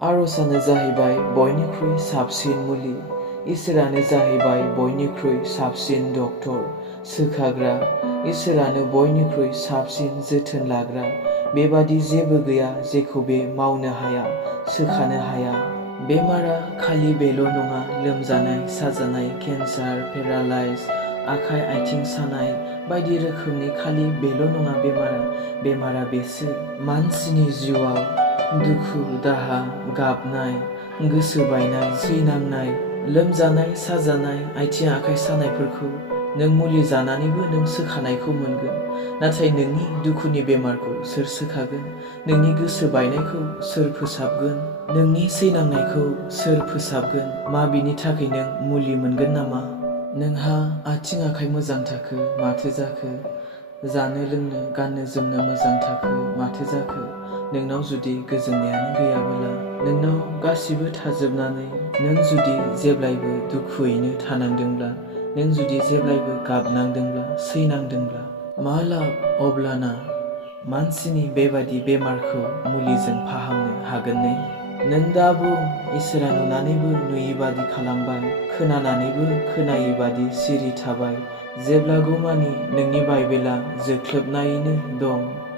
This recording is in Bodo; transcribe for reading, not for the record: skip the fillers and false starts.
आर'जआनो जाहैबाय बयनिख्रुइ साबसिन मुलि। इसोरानो जाहैबाय बयनिख्रुइ साबसिन डक्टर, सोखाग्रा। इसोरानो बयनिख्रुइ साबसिन जोथोन लाग्रा। बेबादि जेबो गैया जेखौ बे मावनो हाया, सोखानो हाया। बेमारा खालि बेल' नङा, लोमजानाय साजानाय, केन्सार, पेरालाइज, आखाइ आथिं सानाय बायदि रोखोमनि खालि बेल' नङा बेमारा बेसो मानसिनि जिउआव दुखु दाहा, गाबनाय, गोसो बायनाय, सैनांनाय, लोमजानाय साजानाय, आथिं आखाइ सानायफोरखौ नों मुलि जानानैबो नों सोखानायखौ मोनगोन। नाथाय नोंनि दुखुनि बेमारखौ सोर सोखागोन? नोंनि गोसो बायनायखौ सोर फोसाबगोन? नोंनि सैनांनायखौ सोर फोसाबगोन? मा बिनि थाखाय नों मुलि मोनगोन नामा? नोंहा आथिं आखाइ मोजां थाखो, माथो जाखो? जानो लोंनो गाननो जोमनो मोजां थाखो, माथो जाखो? नोंनाव जुदि गोजोननायानो गैयाबोला, नोंनाव गासिबो थाजोबनानै नों जुदि जेब्लायबो दुखुयैनो थानांदोंब्ला, नों जुदि जेब्लायबो गाबनांदोंब्ला, सैनांदोंब्ला, मा लाब अब्लाना मानसिनि बेबादि बेमारखौ मुलिजों फाहामनो हागोन ने? नों दा बुं, इसोरा नुनानैबो नुयिबादि खालामबाय, खोनानानैबो खोनायिबादि सिरि थाबाय। जेब्लागौमानि नोंनि बाइबेला जोख्लोबनायैनो दं,